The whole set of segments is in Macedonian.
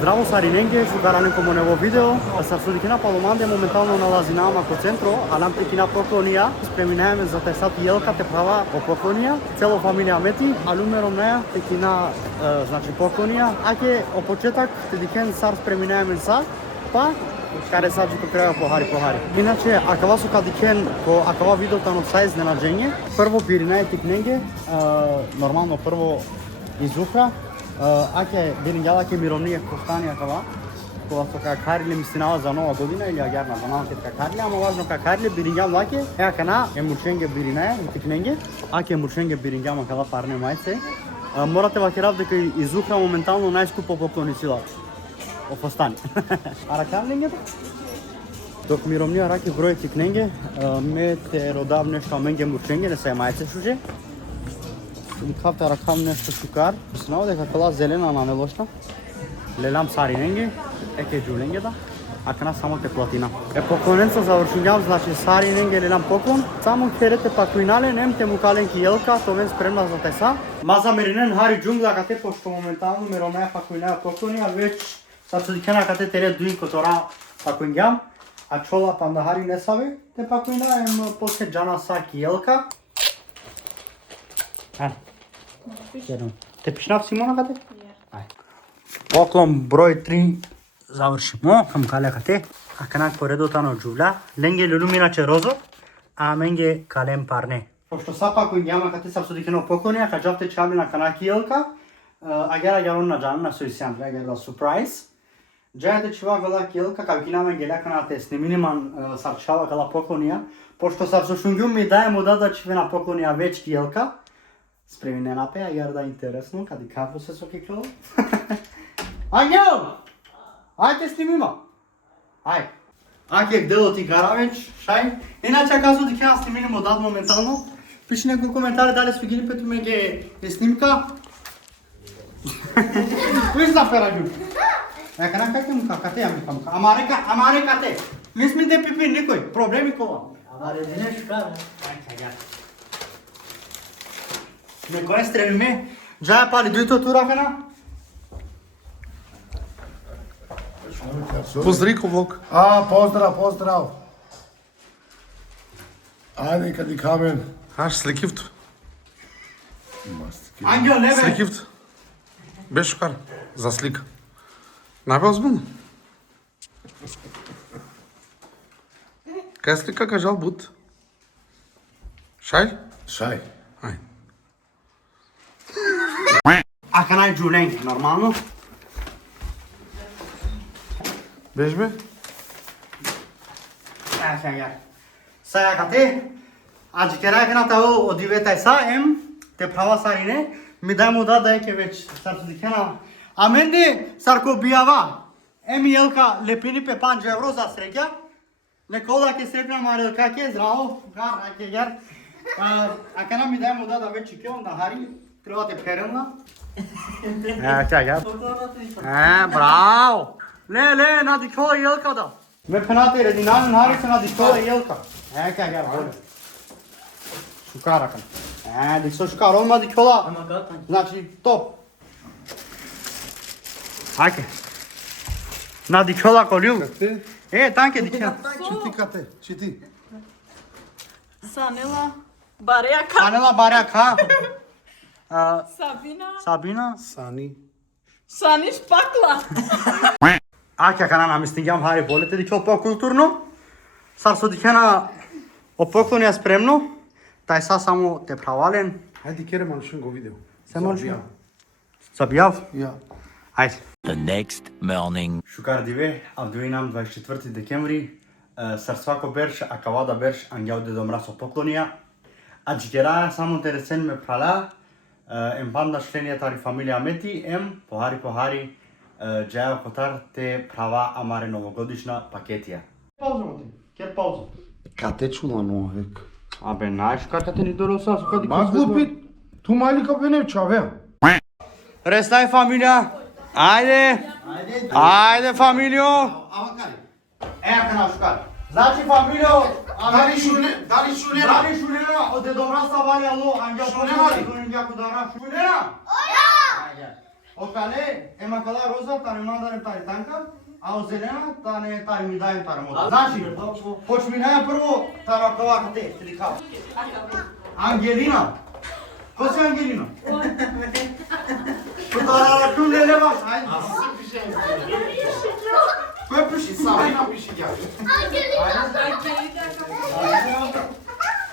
Здраво Сариненге, шукаране кому нево видео. Сарсудикина Паломанде моментално налази на Амако центро, а нам прикина поклонија. Спреминаеме за тај сат јелка те права по поклонија. Цело фамилија Мети, а лумером неја прикина значи поклонија. Аке о почетак те дикен сар спреминаеме са, па каде саджи ко краја похари. Иначе, акава су кадикен по акава видеото на са изненаджење. Прво бирина тикненге, нормално прво изухра. Аке бирингјала ке мировнија костанија кава, кога со какариле ми стинава за нова година или агерна за нова ке какариле, ама важно какариле бирингјал лаке, кана е мурченге биринаја, тикненге, аке мурченге бирингјама кала парне мајце. Морате вакерав дека изухра моментално најскупо поклони сила. Офостани. Аракарленге? Док мировнија раке број тикненге, ме те родав нешто менге мурченге, не се мајце шуже. Капта ракам нешто шукар. Знao дека кола зелена на нелошта. Лелам Сариненге, еке джуленге да. А кана само те платина. Поклоненца завршувам, значи Сариненге лелам поклон. Само херете пакуинале, нем те мукаленки јелка, товен спремна за теса. Маза меринен хари джунгла кате пошто моментално меромеа пакуинале поклони, а веќе сарсудикена кате тере дуи котора пакуингам. А чола пандахари не саве, те пакуинале после джана саки јелка. Те пишнав Симона кате? Ај. Поклон број 3 завршимо кам калекате. А канак поредота на джувля. Ленге лулуминаче розо, а менге калем парне. Пошто сапа кој няма кате сапсудикено поклони, а каджавте чамли на канаки јелка, агера герон на джан на сојсијан, агера сюрприз. Джајате чува гала кјелка, кавкинаме геляка на те сниминиман сарчава гала поклонија, пошто сапсушунгјум ми дае му да чиве на поклонија веќе кјелка. Spremi ne nape, jer da interesno, kad i kapu se soki krilo. Ангел! Ajde snimimo! Aj! Аке дело ти гаравеч, шај. Иначе казу ти ќе снимиме дад моментално. Пиши некои коментари дали сме ги пету меѓе снимка. Кој за пераѓу? Нека на кај му кате ја ми камка. Амаре кате. Не сме де пипи никој. Проблеми кола. Амаре не шукара. Некој стремиме. Джаја пали дуито тура кана. Поздрико влог. Поздрав. Ајде кади камен. Аш сликивт. Ангел не бе. Сликивт. Беш шукар. За слика. Најбе озбилно. Кај слика кажал бут. Шај? Шај. Ај. А канај джуленг, нормално. Беш бе? Сега кате, ајде ке рајкана тао одивета са, те права Сарине, ми дај му да еке веќе сарсудикена. А менде сарко бијава, јелка лепини пе 5 евро за среќа, некола ке срепна марелка ке, здраво, гар, аке гар. А кана ми дај му да веќе ке, онда хари, треба те перелна. Браво! Не, на дикола јелка да. Ме пенате рединален хари се на дикола јелка. Гар, боле. Шукара кан. Диксо шукар, онма дикола. Ама гатан. Значи, топ. Ајке. На дикола колју. Кате? Танке дикола. Чити кате? Чити. Санела Барјака. Анела Барјака. Сабина. Сани. Сани Шпакла. Ајке кана намистингјам хари болете дикола по-културно. Сарсо дикена опоклонија спремно. Тај са само те правален. Ајде кере малшен го видео. Се може. Забијав? Ја. Ајде. The next morning. Шукар диве, Авдуинам 24 декември, Сарсвако берш, Акавада берш, Ангел де домра со поклонија. Аджгера само тересен ме прала, панда чление тари фамилија Мети, похари, джаја котар те права амаре новогодишна пакетија. Пауза моти, кер пауза. Кате чула но век. Абе, најш какате ни дороса, со кади Ма глупи. Ту малика бе чаве. Рестај фамилија. Ајде фамилио. Ама кај? Кана шукар. Значи фамилио, Дали шулена? од дедомра Савари, ало, Ангел Шулена ли? Шулена? Окале, ема кала роза, та не мандарем тај танка, а о зелена, та не тај ми даjem та ремота. Значи, почминаја прво та ракава кате, теликава. Ангелина. Кој си Ангелина? Тоа ракун не леваш, ајде. Кој пиши? Сабина пиши ја.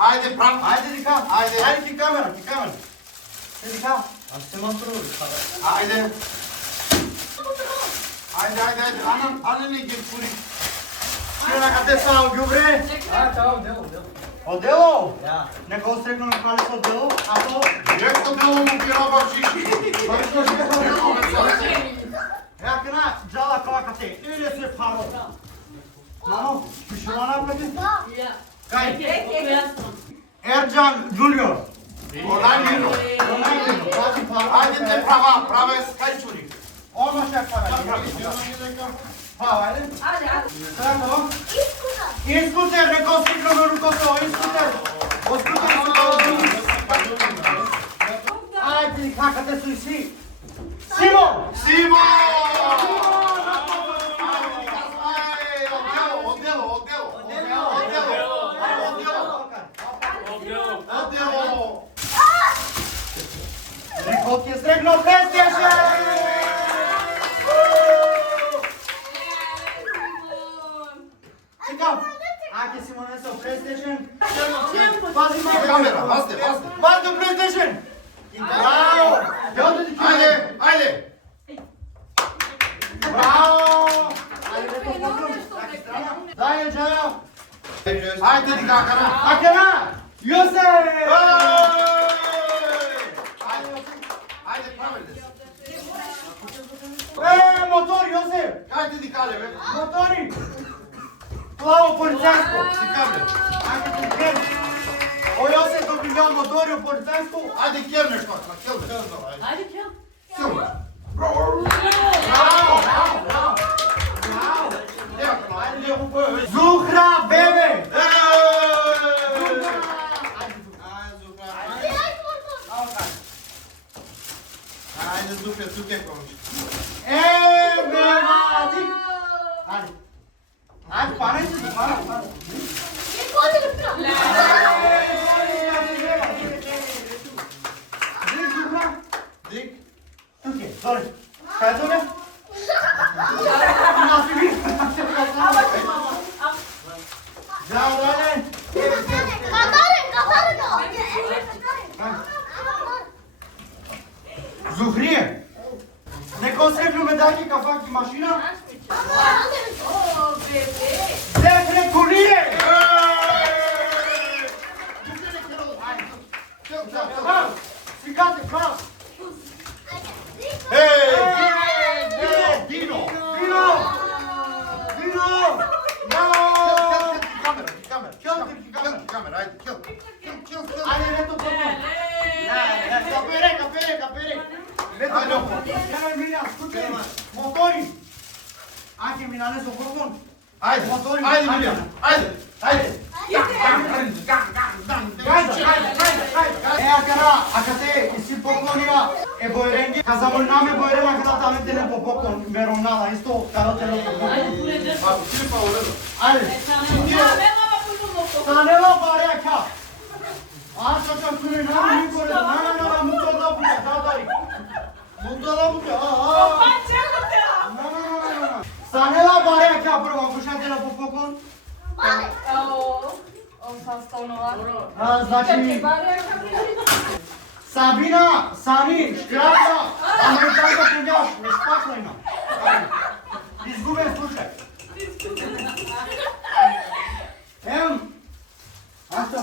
Ајде, прав. Ајде дика, ајде ти камера. Ти дика, аз се мам прво. Ајде. Ајде. Ане не ги пури. Сина кате са ѓубре? Одело? Да. Нека острекно ме квали со одело, а то... Директно дело му пирава шиши. Ја кена джала кава кате, или се паро. Мамо, пишува напред? Кај? Ерджан Джуниор. Онајмино. Пати паро. Ајде те права, права е скајчури. Оно ще кава. Па, ајде. Само. Искутер, нека острекно ме рукото, искутер. Оскутер се кава. Ајде, какате су и си. Симо! Симо! Одело. Некој ти е срегнал PlayStation! Чекам, ајде си му несел PlayStation. Пази ма Камера, пазте. Пази до PlayStation! Браво! Јоде ти Ајде. Браво! Дај, Джаја! Ајде ти какара. Акена! Јосе! Ајде, правиле се. Мотор, Јосе! Ајде ти кале, бе. Мотори! Плаво полицајско! Си кале. Ајде ти крен! О, Јосе, добивам мотори у полицајско! Ајде, кjer нешто, кjer. Ajde, kjell. Силно. Браво! Зухра, бебе! Ајде, Зуфе, комче. Мади! Ајде, панеј се, панеј. Дик, Зухра? Дик. Туке, доле. Кај доле? Наси ми. Да, доле. Зухрие! Нека осребну медаки, кафаки, машина. Зефре, кулие! Прав! Сикате, прав! Дино! Камера, ајде, кил. Ајде, лето потом! Капере! Лето мина, скуче! Мотори! Ајде, минане со фургон! Ајде, Милијан, ајде. Акате и си поклонија е бојренги. Ка замолнаме бојрена када таме теле по поклон меронала исто када теле по поклон. Ако ти па уредо. Ајде. Станела барека. А чача куне на ми коре. На муто да буте, дадари. Муто да буте. Станела барека прво кушате по поклон. Значи Сабина, Сани, шкрапа, американка пуѓаш, не спакла има. Изгубен случај. Ашто?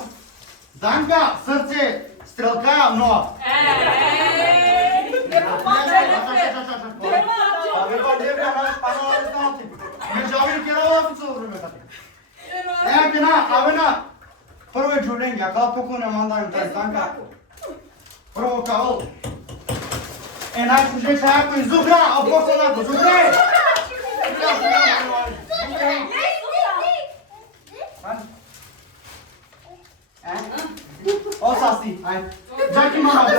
Данка, срце, стрелка, но. Прво е џулење, а као поклон не мандарим тај Данка. Прво као. Најчуже чајако и Зухра, а поклон ако Зухре! О, састи, ајде. Джаки мама,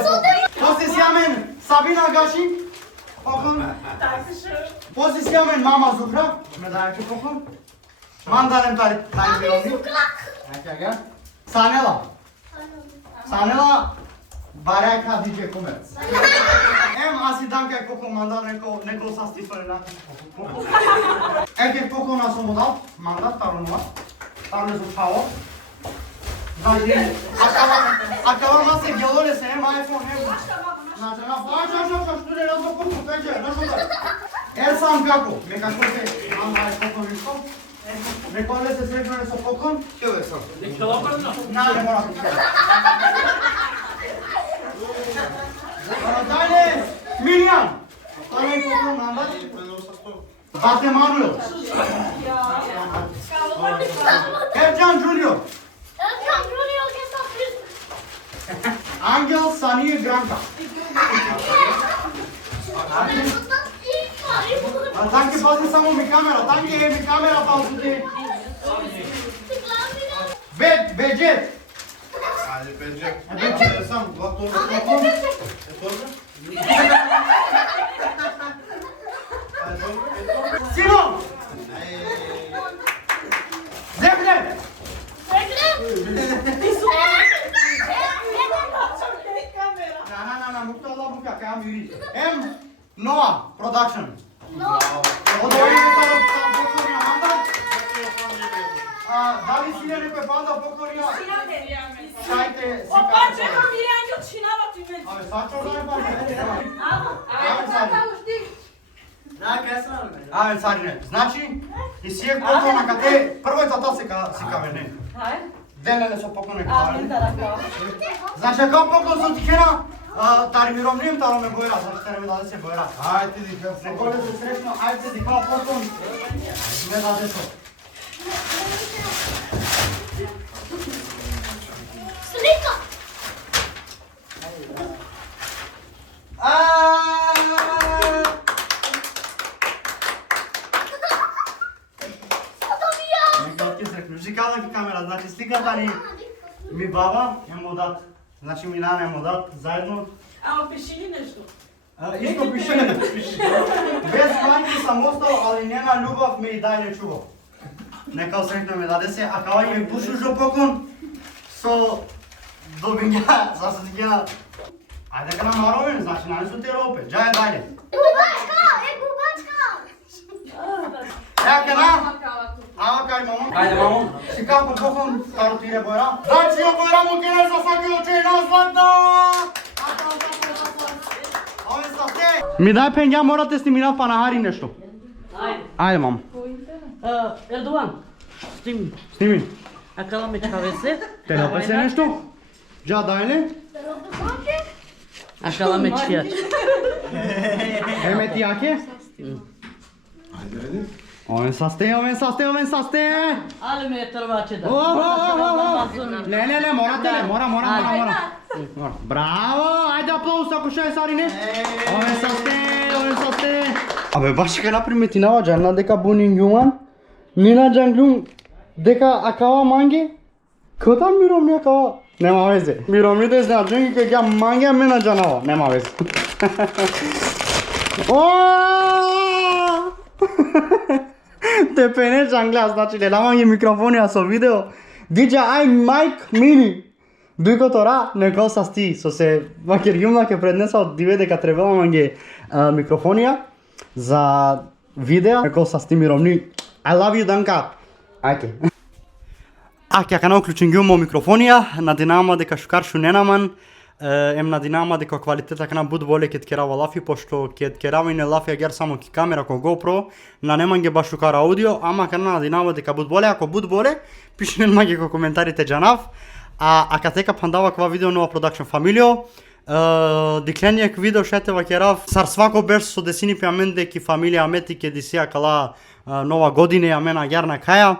то се сјамен Сабина Гаши, Поклон. Dankeschön. После сега мен мама Зухра, ме дајаке поклон. Мандарем тари мировни. Ага. Санела. Санела. Барека диџе комерц. Аз си дам кај поклон мандат, некој са стифали на поклон. Еке поклон на сомодал, мандат, таронува. Тароне звучало. Значи, акава ма се гелоле се, iPhone, Значи, на плача, што не разго поклон, пеќе, сам како, ме како се, мама е поклон вишко. Некој се срекнали со поклон? Ќе бе сам. Не мора да Дале, Милијан! Тоа е поклон мандат. Бате Мануел. Ерджан Джуниор. Ангел Сани Гранка. Танки пази само ми камера, танки е ми камера паузите. Беджет. Ајде, Беджет. Сам, готово. Симон. Зебре. На, мукта лабука, кај мири. Ноа, продакшн. Одојте таа покорија мандат. Дали си некој банда покорија? Сајте си Опа, чека Миријан ќе чинават име. Абе, сачо да не памет. Абе, Сарине, значи, и си е поклон на кате, прво е тата си каверне. Делене со поклон е каверне. Значи, ако поклон со тихена, тари мировнијем, таро ме бојра, значи, таре ме даде се бојра. Ајде, дика. Некој да се срещна, ајде, дика поклон, ме даде со. Слика! Музикална камера, значи сликата ми баба е му дат, значи ми нана е му дат, заедно. Ама пиши ли нешто? Исто пише, без манки сам остал, али нема љубов ме и дајле чубав. Нека осрекна ме даде се, а кава им пушу жо поклон со добиња, за се тикена. Ајде ка намаровим, значи нане со тера опет, джај дајле. Бубачка! Бубачка! Ека на? Ама кај мамо? Ајде мамо. Си како поклон, таро тире бојра. Значи ја бојра му кине за саки очи на златна! Ове са те! Ми дај пења, морате сниминат па на Хари нешто. Ајде мамо. Ердоган, Сними. акала ме чавесе. Те напесе нешто? Джа дајле? Акала ме чијач. Еме ти јаке? Овен састе! Але ме трваче да. Не, мора. Браво! Ајде аплауз ако ше Сарине. Овен састе. Абе баш ке например ти нава джанна дека бунин јуман. Нина джанглум дека акава манги. Кота мировни акава? Нема везе. Мировните знаат джанги ке ја манги мена джанава. Нема везе. Тепене джангла, значи гледам ги микрофонија со видео. DJI Mic Mini. Дујкото ра, некој са сти, со се макер јумна ке преднеса од диве дека требалам ги микрофонија за видео, некој са сти мировни. I love you, Данка. Ајке. Аке, ако не уклучен ги микрофонија, на динама дека шукар шуненаман, на динама дека квалитета кана буд боле ке ткерава лафи, пошто ке ткерава и не лафи агер само ки камера ко GoPro, на неман ге баш шукар аудио, ама кана на динама дека буд боле, ако буд боле, пишен маги ко коментарите джанав, а катека пандава ква видео нова продакшн фамилио, дикленијак видео шетева керав, сар свако беш со десини пиамен деки фамилија амети ке дисија кала нова година ја мена агерна каја,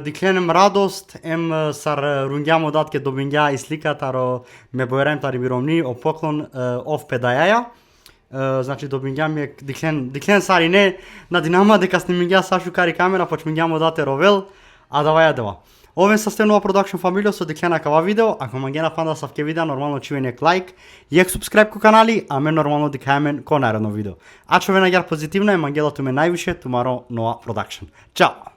дикленем радост, сар рунгјамо датке добиња и сликата ро ме бојрем тари мировни, о поклон ов педајаја. Значи добиња ми е диклен сари не на динама дека снимиња сашу кари камера, почмињамо дате ровел, а даваја дева. Овен составнува продакшн фамилија со деклена кава видео, ако мангена фанда сав ке видео, нормално чивенек лайк, јек субскрайб ко канали, а мен нормално дикајамен ко наредно видео. А чове нагар позитивно е, мангелато ме највише, тумаро нова продакшн. Чао!